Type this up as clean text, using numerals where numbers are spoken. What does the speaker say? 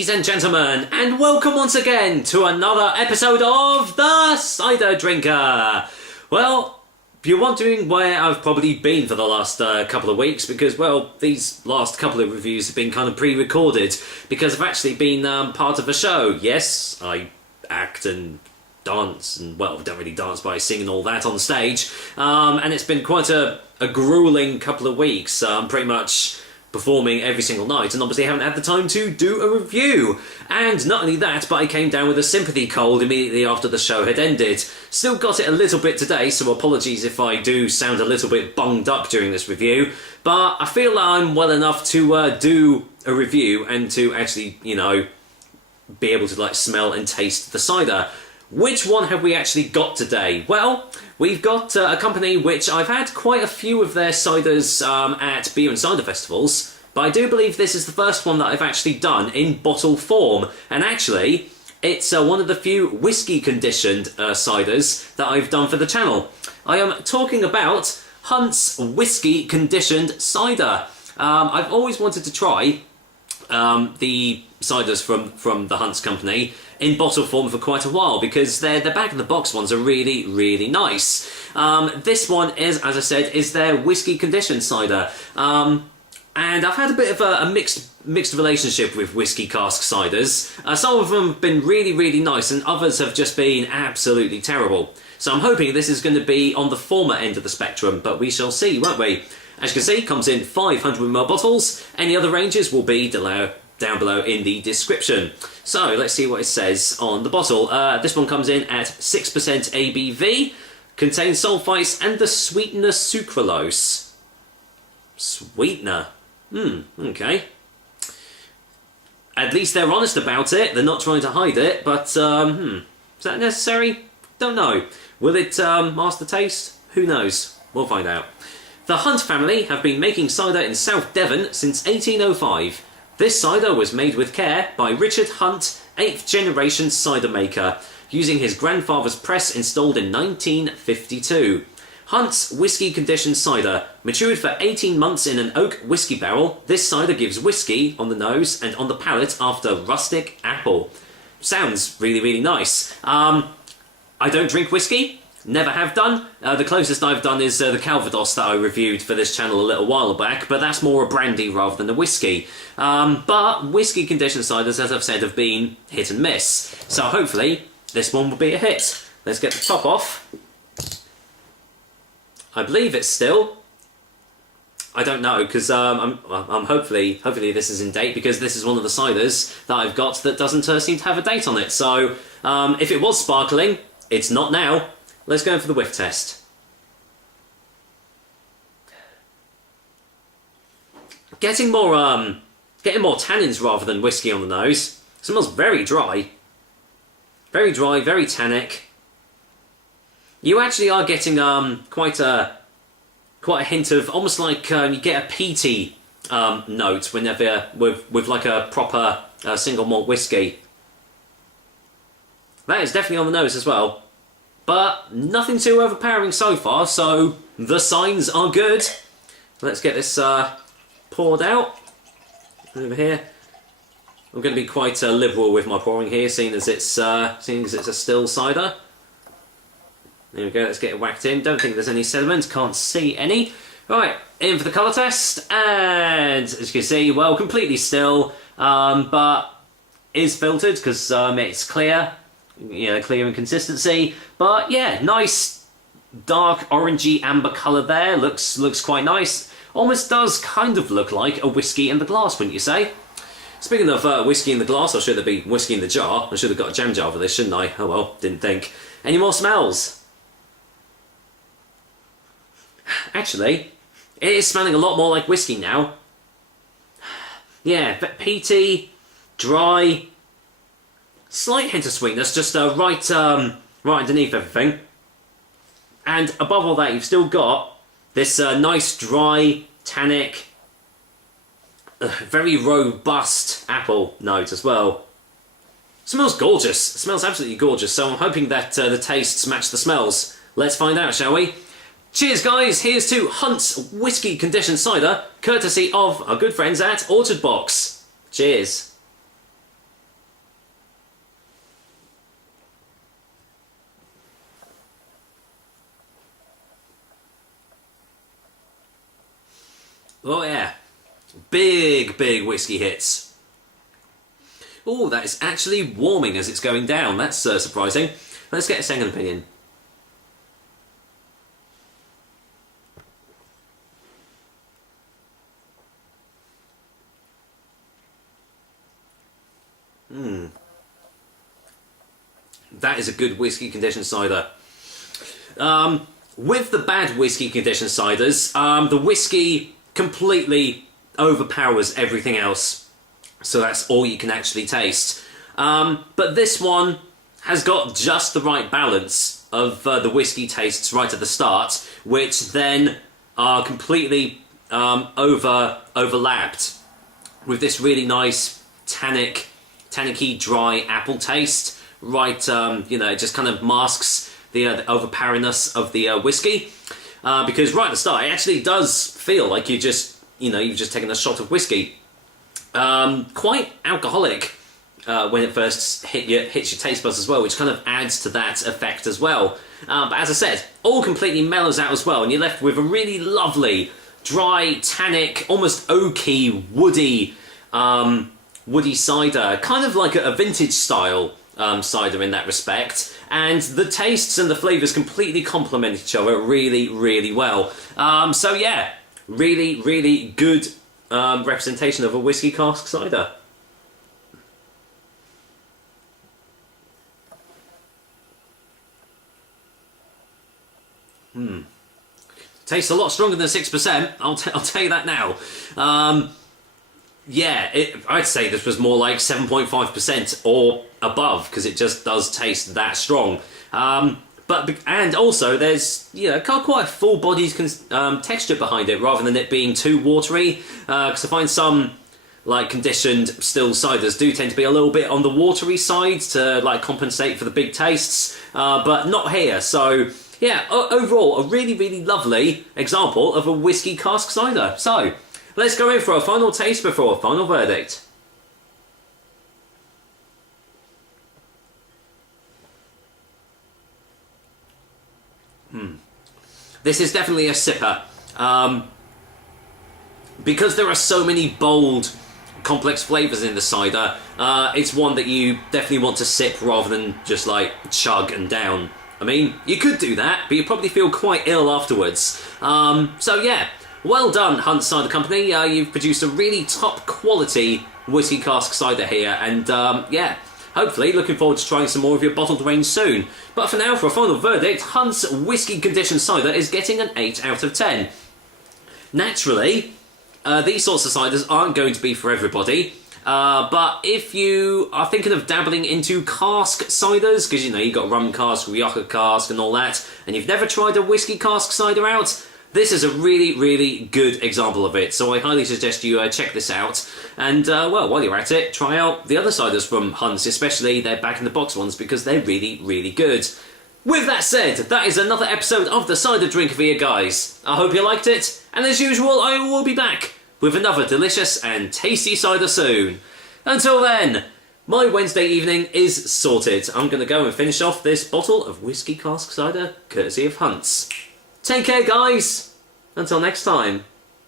ladies and gentlemen, and welcome once again to another episode of The Cider Drinker. Well, you're wondering where I've probably been for the last couple of weeks because, well, these last couple of reviews have been kind of pre-recorded because I've actually been part of a show. Yes, I act and dance and, well, don't really dance, but I sing and all that on stage. And it's been quite a grueling couple of weeks. Pretty much performing every single night, and obviously haven't had the time to do a review. And not only that, but I came down with a sympathy cold immediately after the show had ended. Still got it a little bit today, so apologies if I do sound a little bit bunged up during this review, but I feel I'm well enough to do a review and to actually, you know, be able to like smell and taste the cider. Which one have we actually got today? Well, we've got a company which I've had quite a few of their ciders at beer and cider festivals, but I do believe this is the first one that I've actually done in bottle form. And actually, it's one of the few whiskey conditioned ciders that I've done for the channel. I am talking about Hunt's Whiskey Conditioned Cider. I've always wanted to try the ciders from the Hunt's company in bottle form for quite a while because their back-of-the-box ones are really, really nice. This one is, as I said, is their whiskey conditioned cider. And I've had a bit of a mixed relationship with whiskey cask ciders. Some of them have been really, really nice and others have just been absolutely terrible. So I'm hoping this is going to be on the former end of the spectrum, but we shall see, won't we? As you can see, comes in 500ml bottles. Any other ranges will be down below in the description. So let's see what it says on the bottle. This one comes in at 6% ABV, contains sulfites and the sweetener sucralose. Sweetener? Okay. At least they're honest about it. They're not trying to hide it, but is that necessary? Don't know. Will it mask the taste? Who knows? We'll find out. The Hunt family have been making cider in South Devon since 1805. This cider was made with care by Richard Hunt, 8th generation cider maker, using his grandfather's press installed in 1952. Hunt's whiskey conditioned cider, matured for 18 months in an oak whiskey barrel, this cider gives whiskey on the nose and on the palate after rustic apple. Sounds really, really nice. I don't drink whiskey. Never have done. The closest I've done is the Calvados that I reviewed for this channel a little while back, but that's more a brandy rather than a whiskey. But whiskey conditioned ciders, as I've said, have been hit and miss. So hopefully this one will be a hit. Let's get the top off. I believe it's still. I don't know, because I'm hopefully this is in date, because this is one of the ciders that I've got that doesn't seem to have a date on it. So if it was sparkling, it's not now. Let's go in for the whiff test. Getting more tannins rather than whiskey on the nose. It smells very dry. Very dry, very tannic. You actually are getting quite a hint of almost like you get a peaty note whenever with like a proper single malt whiskey. That is definitely on the nose as well. But nothing too overpowering so far, so the signs are good. Let's get this poured out. Over here. I'm going to be quite liberal with my pouring here, seeing as it's a still cider. There we go, let's get it whacked in. Don't think there's any sediment, can't see any. Right, in for the colour test, and as you can see, well, completely still, but is filtered because it's clear. You know, clear in consistency, but yeah, nice dark orangey amber colour there. Looks quite nice. Almost does kind of look like a whiskey in the glass, wouldn't you say? Speaking of whiskey in the glass, or should there be whiskey in the jar? I should have got a jam jar for this, shouldn't I? Oh well, didn't think. Any more smells? Actually, it is smelling a lot more like whiskey now. Yeah, but peaty, dry. Slight hint of sweetness, just right underneath everything. And above all that, you've still got this nice, dry, tannic, very robust apple note as well. Smells gorgeous. It smells absolutely gorgeous, so I'm hoping that the tastes match the smells. Let's find out, shall we? Cheers, guys. Here's to Hunt's Whiskey Conditioned Cider, courtesy of our good friends at Orchard Box. Cheers. Oh yeah, big whiskey hits. Oh, that is actually warming as it's going down. That's surprising. Let's get a second opinion. That is a good whiskey conditioned cider. With the bad whiskey conditioned ciders, the whiskey completely overpowers everything else. So that's all you can actually taste. But this one has got just the right balance of the whiskey tastes right at the start, which then are completely overlapped with this really nice tannicky, dry apple taste. Right, it just kind of masks the overpoweringness of the whiskey. Because right at the start, it actually does feel like you've just taken a shot of whiskey. Quite alcoholic when it first hits your taste buds as well, which kind of adds to that effect as well. But as I said, all completely mellows out as well, and you're left with a really lovely, dry, tannic, almost oaky, woody cider, kind of like a vintage style cider in that respect. And the tastes and the flavours completely complement each other really well. So yeah, really good representation of a whiskey cask cider. Tastes a lot stronger than 6%, I'll tell you that now. Yeah, I'd say this was more like 7.5% or above, because it just does taste that strong. And also there's quite a full-bodied texture behind it, rather than it being too watery. Because I find some conditioned still ciders do tend to be a little bit on the watery side to compensate for the big tastes, but not here. So yeah, overall a really lovely example of a whiskey cask cider. So let's go in for a final taste before a final verdict. This is definitely a sipper. Because there are so many bold, complex flavours in the cider, it's one that you definitely want to sip rather than just chug and down. I mean, you could do that, but you'd probably feel quite ill afterwards. So yeah, well done, Hunt Cider Company. You've produced a really top quality whiskey cask cider here, and yeah, hopefully looking forward to trying some more of your bottled range soon. But for now, for a final verdict, Hunt's whiskey conditioned cider is getting an 8 out of 10. Naturally, these sorts of ciders aren't going to be for everybody. But if you are thinking of dabbling into cask ciders, because you've got rum cask, rioja cask and all that, and you've never tried a whiskey cask cider out, this is a really good example of it. So I highly suggest you check this out. And well, while you're at it, try out the other ciders from Hunt's, especially their back-in-the-box ones, because they're really good. With that said, that is another episode of the Cider Drink for you guys. I hope you liked it, and as usual, I will be back with another delicious and tasty cider soon. Until then, my Wednesday evening is sorted. I'm going to go and finish off this bottle of whiskey cask cider, courtesy of Hunt's. Take care, guys. Until next time.